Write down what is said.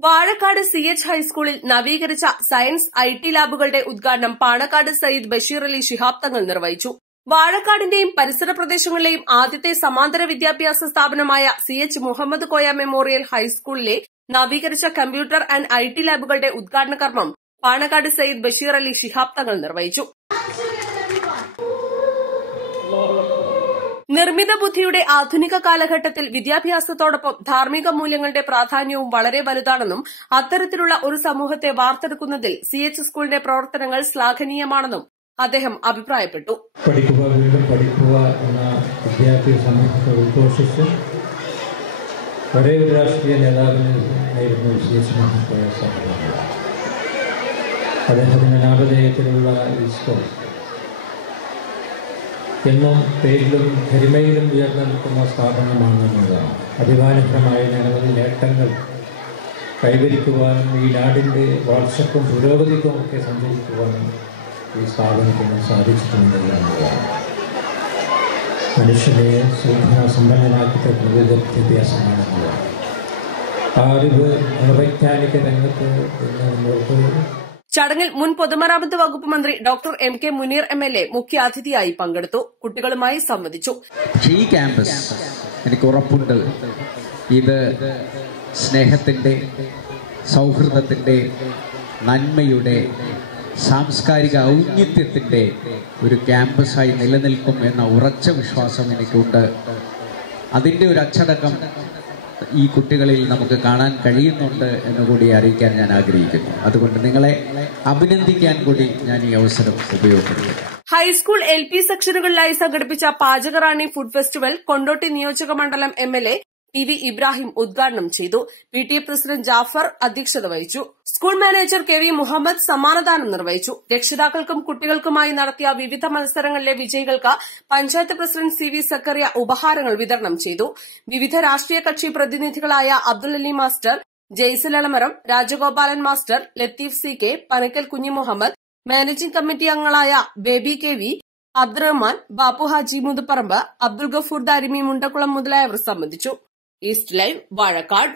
Vazhakkad C H ഹൈസ്കൂളിൽ നവീകരിച്ച science I T ലാബുകളുടെ ഉദ്ഘാടനം പാണക്കാട് സയ്യിദ് ബഷീർ അലി ശിഹാബ് തങ്ങൾ നിർവഹിച്ചു. വാഴക്കാടിന്റെയും പരിസര പ്രദേശങ്ങളിലെയും ആദ്യത്തെ സമാന്തര വിദ്യാഭ്യാസ സ്ഥാപനമായ C H Muhammad Koya memorial ഹൈസ്കൂളിലെ നവീകരിച്ച കമ്പ്യൂട്ടർ ആൻഡ് ഐ ടി ലാബുകളുടെ ഉദ്ഘാടന കർമ്മം പാണക്കാട് സയ്യിദ് ബഷീർ അലി ശിഹാബ് തങ്ങൾ നിർവഹിച്ചു. നിർമ്മിത ബുദ്ധിയുടെ ആധുനിക കാലഘട്ടത്തിൽ വിദ്യാഭ്യാസത്തോടൊപ്പം ധാർമ്മിക മൂല്യങ്ങളുടെ പ്രാധാന്യവും വളരെ വലുതാണെന്നും അത്തരത്തിലുള്ള ഒരു സമൂഹത്തെ വാർത്തെടുക്കുന്നതിൽ സി എച്ച് സ്കൂളിന്റെ പ്രവർത്തനങ്ങൾ ശ്ലാഘനീയമാണെന്നും അദ്ദേഹം അഭിപ്രായപ്പെട്ടു. പഠിക്കുക വീണ്ടും പഠിക്കുക എന്ന വിദ്യാർത്ഥി സമൂഹത്തെ ഉദ്ഘോഷിച്ച് ഒരേ ഒരു രാഷ്ട്രീയ നേതാവിനായിരുന്നു എച്ച് മുഹമ്മദ് സംഘടന ഈ സ്കൂൾ എന്നും പേരിലും കരിമയിലും ഉയർന്നു നിൽക്കുന്ന സ്ഥാപനമാണെന്നുള്ളതാണ് അഭിമാനകരമായ നിരവധി നേട്ടങ്ങൾ കൈവരിക്കുവാനും ഈ നാടിന്റെ വളർച്ചയ്ക്കും പുരോഗതിക്കും ഒക്കെ സഞ്ചരിക്കുവാനും ഈ സ്ഥാപനത്തിന് സാധിച്ചിട്ടുണ്ടെന്നുള്ളതാണ്. മനുഷ്യനെ സമ്പന്നനാക്കി തരുന്നത് വിദ്യാഭ്യാസമാണെന്നുള്ളതാണ് ആ അറിവ് അണുവൈജ്ഞാനിക രംഗത്ത് ഇന്ന് നമ്മൾക്ക് ചടങ്ങിൽ മുൻ പൊതുമരാമത്ത് വകുപ്പ് മന്ത്രി doctor M K Muneer M L A മുഖ്യാതിഥിയായി പങ്കെടുത്തു. കുട്ടികളുമായി സംവദിച്ചു. ഈ ക്യാമ്പസ് എനിക്ക് ഉറപ്പുണ്ട്. ഇത് സ്നേഹത്തിന്റെ സൗഹൃദത്തിന്റെ നന്മയുടെ സാംസ്കാരിക ഔന്നിത്യത്തിന്റെ ഒരു ക്യാമ്പസായി നിലനിൽക്കും എന്ന ഉറച്ച വിശ്വാസം എനിക്കുണ്ട്. അതിന്റെ ഒരു അച്ചടക്കം ഈ കുട്ടികളിൽ നമുക്ക് കാണാൻ കഴിയുന്നുണ്ട് എന്ന് കൂടി അറിയിക്കാൻ ഞാൻ ആഗ്രഹിക്കുന്നു. അതുകൊണ്ട് നിങ്ങളെ അഭിനന്ദിക്കാൻ കൂടി ഞാൻ ഈ അവസരം ഉപയോഗപ്പെടുത്തുന്നു. ഹൈസ്കൂൾ എൽ പി സെക്ഷനുകളിലായി സംഘടിപ്പിച്ച പാചകറാണി ഫുഡ് ഫെസ്റ്റിവൽ കൊണ്ടോട്ടി നിയോജക മണ്ഡലം M L A T V Ibrahim ഉദ്ഘാടനം ചെയ്തു. P T A president Jafar അധ്യക്ഷത വഹിച്ചു. School manager K V Muhammad സമ്മാനദാനം നിർവഹിച്ചു. രക്ഷിതാക്കൾക്കും കുട്ടികൾക്കുമായി നടത്തിയ വിവിധ മത്സരങ്ങളിലെ വിജയികൾക്ക് panchayat president C V Zakariya ഉപഹാരങ്ങൾ വിതരണം ചെയ്തു. വിവിധ രാഷ്ട്രീയ കക്ഷി പ്രതിനിധികളായ Abdul Ali master Jaisal Rajagopalan master Latheef C K Panakkal Kunjimuhammad managing committee അംഗങ്ങളായ Baby K V Abdurahman Bappu Haji Muthuparamba Abdul Gafoor Darimi Mundakkulam മുതലായവർ സംബന്ധിച്ചു. East live வாழக்காடு